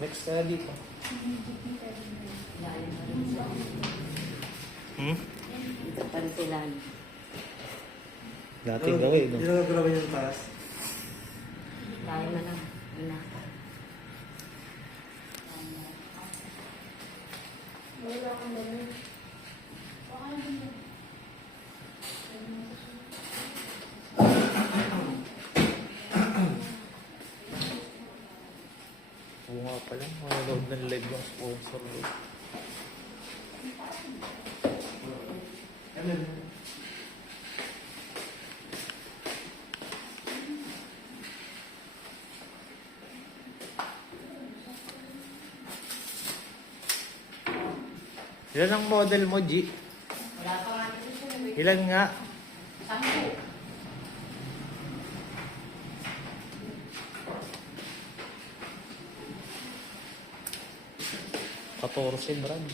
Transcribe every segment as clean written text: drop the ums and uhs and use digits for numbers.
Next na dito. Dito pa rin sila. Dating gawin, no? Hindi na gagawin yung taas. Tayo na lang. Ina. Wala kang dami. Oo nga pala, manonood ng live yung sponsor. Ano? Ilan ang model mo, G? Wala pa nga dito siya. Ilan nga? 10. Katorse, Brad.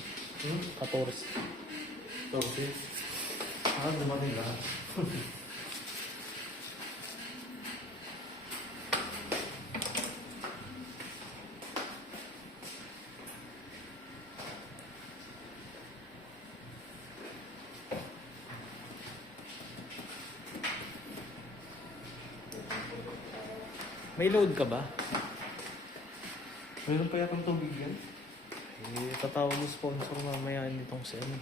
14. Torsi. Ah, dumating lahat. May load ka ba? Mayroon pa yatang tubig yan? Eh, tatawag yung sponsor mamaya nitong si ano.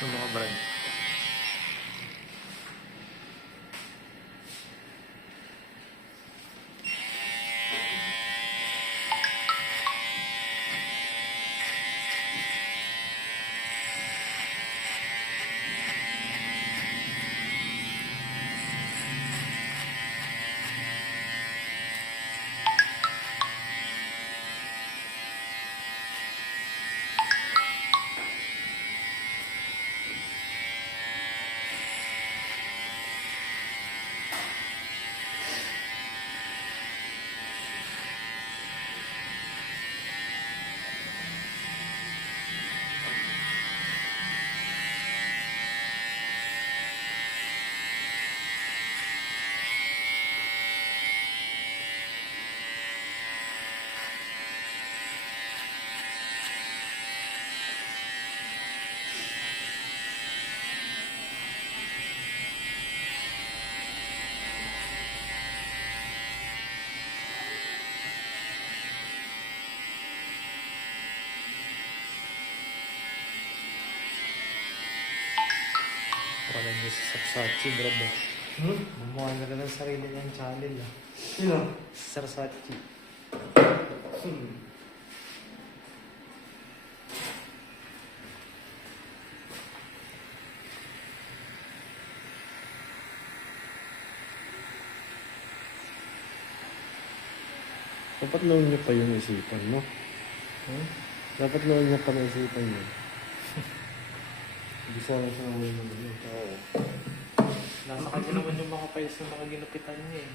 Yung mga brand. Wala niya sa Sarsachi, Brad. Gumawa na lang ng sarili niyang channel. Sino? Sarsachi. Dapat noon niya pa yung isipan mo. Hmm? Dapat noon niya pa naisipan mo. Hindi sana siya naman yung ano. Oo. Nasa kanya naman yung mga files na mga ginupitan niya eh.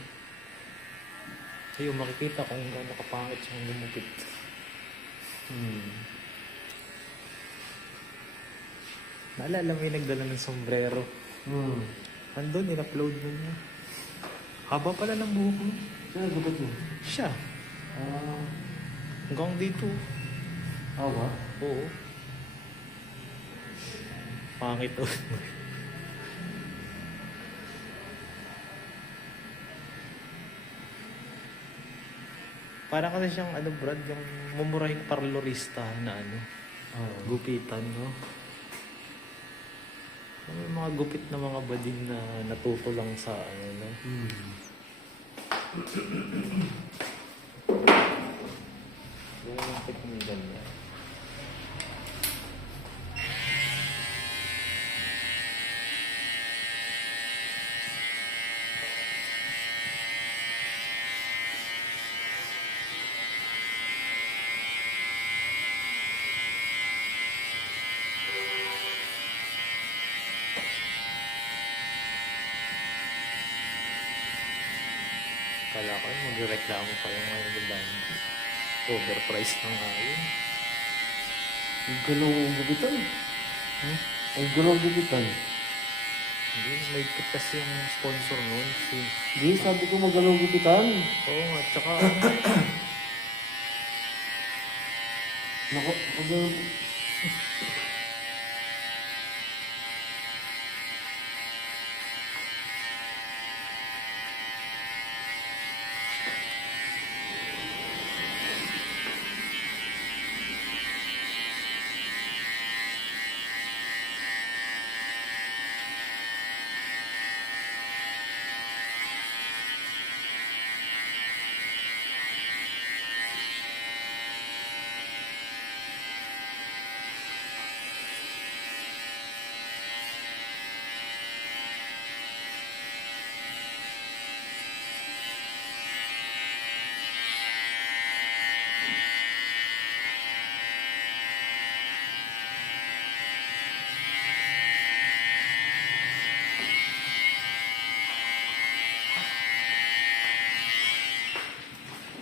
Ayun, makikita kung gaano kapangit siyang gumupit. Naalala mo yung nagdala ng sombrero. Andun, in-upload mo niya. Haba pala ng buhok mo. Sino gubat mo? Siya. Ah, Hanggang dito. ba? Oo. Pangit to. Parang kasi siyang ano, Brad, yung mumurahing parlorista na ano. Gupitan, no? May mga gupit na mga bading na natuto lang sa ano, no? Yung mga technique ganyan. Kala ko yun, magreklamo pa yung mga ilan. Overpriced na nga yun. Ang gulong gupitan. Ang gulong gupitan. Hindi, may pitas yung sponsor nun. Di, sabi ko magalong gupitan. Oo nga, tsaka Naku, magalong...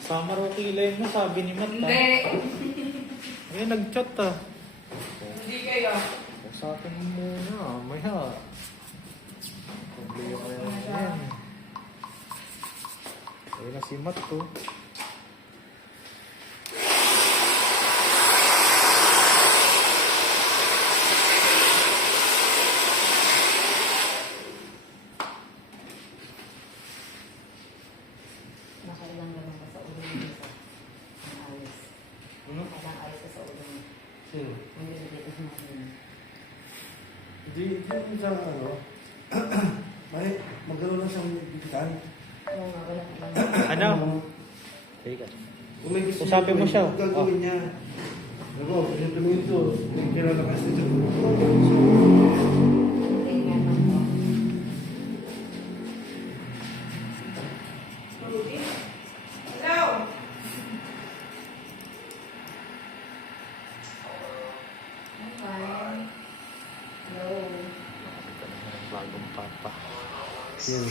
sama raw kilay mo, sabi ni Matt. Hindi. Eh, nag-chat ah. Hindi kayo. Sa akin muna, maya. Problema kaya yan. Ayun na si Matt to. Nakailang naman ka sa ulo mo isa. Ang ayos. Ang ayos ka sa ulo mo. Sino? Hindi dito natin. Di siya ano. Bakit magkaroon lang siyang gupitan? Oo nga, wala lang. Ano? Teka. Kung may gusto Usapin mo siya. gagawin niya. Ako, yung tumingin ko, may kilala kasi siya. Hindi nga naman po. Okay. Hello. Ito naman ang bagong papa. Yan.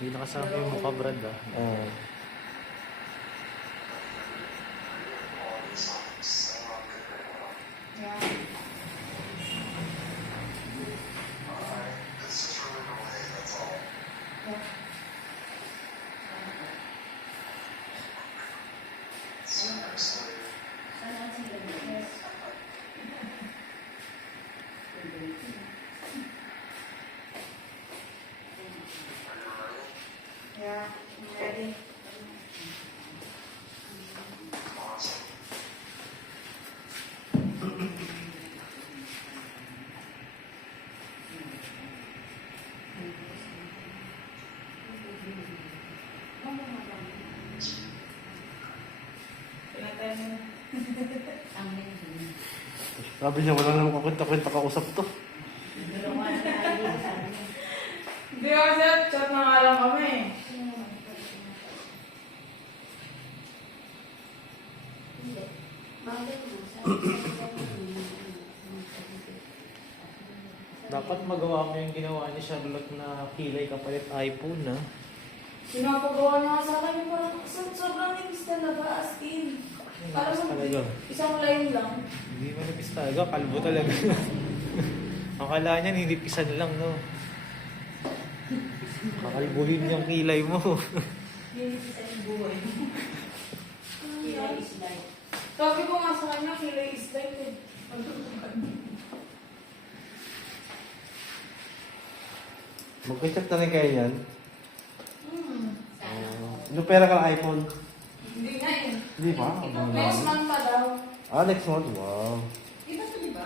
Hindi nakasama yung mukha, Brad ah. Oo. Yeah, I'm ready. Sabi niya, wala namang kakwenta-kwenta kausap to. Hindi kasi chat na nga lang kami. Dapat magawa mo yung ginawa ni Charlotte na kilay kapalit iPhone ah. Pinapagawa niya nga sa akin yung parang sobrang nipis talaga, as in. Parang Nipis talaga. isang line lang. Hindi manipis talaga, kalbo talaga. Akala niya ninipisan lang, no? Kakalbuhin yung kilay mo. Nipis ang buhay. Kilay is life. Sabi ko nga sa kanya, kilay is life eh. Magkachat na rin kayo yan. Hmm. Yung pera ka ng iPhone. Hindi nga yun. Hindi pa? Next month pa daw. Ah, next month. Wow. Iba to, di ba?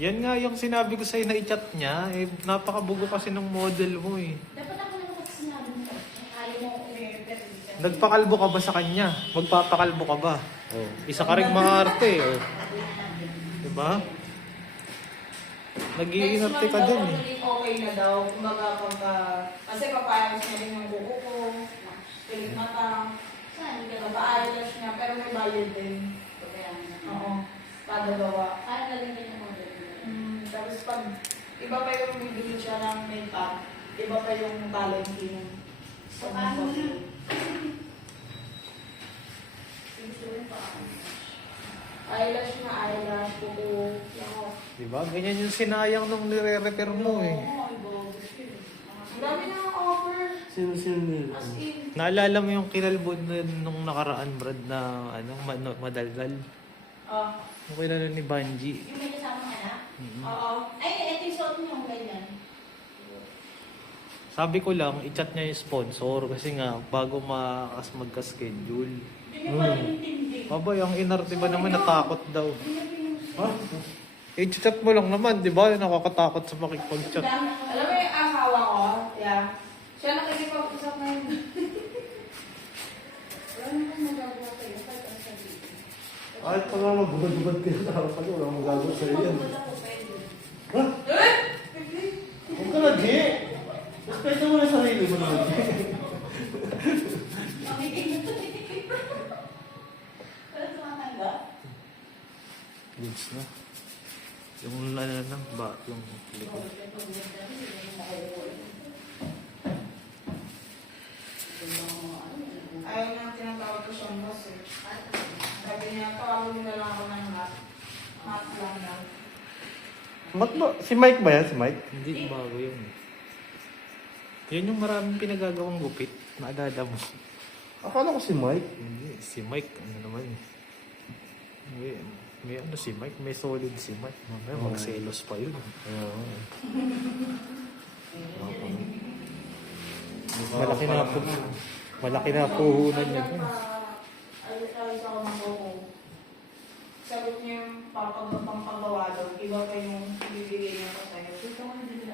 Yan nga yung sinabi ko sa'yo na i-chat niya. Eh, napakabugo kasi ng model mo eh. Dapat ako naman kasi sinabi mo. Ayaw mo ako i-repair. Nagpakalbo ka ba sa kanya? Magpapakalbo ka ba? Oh. Isa ka rin mga arte eh. Oh. Diba? Nag-iinarte ka din eh. Next month okay na daw. Kumbaga pagka... Kasi papayos niya rin yung kuko ko. Piling mata. Saan? Napa-eyelash niya. Pero may bayad din. Oo. Kada gawa. Kaya na lang din yung model. Tapos pag iba pa yung bibili siya ng makeup, iba pa yung talenting. So, paano na? Sige, pa ako. Eyelash na eyelash, kuko, lahat. Diba? Ganyan yung sinayang nung nire-repair mo eh. Ang dami na ang offer. Sino nila? As in. Naalala mo yung kinalbo nung nakaraan, Brad, na ano, madaldal? Yung kilala ni Banji. Yung may kasama ka na? Oo. Ay, ito yung suot mo yung ganyan. Sabi ko lang, i-chat niya yung sponsor kasi nga, bago magka-schedule. Hindi mo pala intindi. Babay, ang inarte ba naman natakot daw? Ha? I-chat mo lang naman, di ba? Nakakatakot sa makipag-chat. Alam mo yung asawa ko? Yeah. Siya nakikipag-usap na yun. Wala naman magagawa kayo. Kahit ang sabihin. Kahit pa nga magbubad-bubad kayo sa harapan niyo, walang magagawa sa'yo yan. Wala ko pwede. Ha? Huwag ka na, G! Respeto mo na sarili mo naman, G. Wala sumatanda. Goods na. Yung ano lang, ba, yung likod. Ayaw niya tinatawag ko siyang boss eh. Sabi niya, tawagin mo na lang ako ng hot. Hot lang daw. Ba't ba? Si Mike ba yan? Si Mike? Hindi, bago yun. Yan yung maraming pinagagawang gupit. Naalala mo. Akala ko si Mike. Hindi, si Mike, ano naman eh. May ano si Mike, may solid si Mike. Mamaya magselos pa yun. Malaki na po. Malaki na puhunan niya dun. Ayos ako ng buko. Sagot niya yung pampagawa daw. Iba pa yung bibigay niya pa sa'yo. Gusto ko na din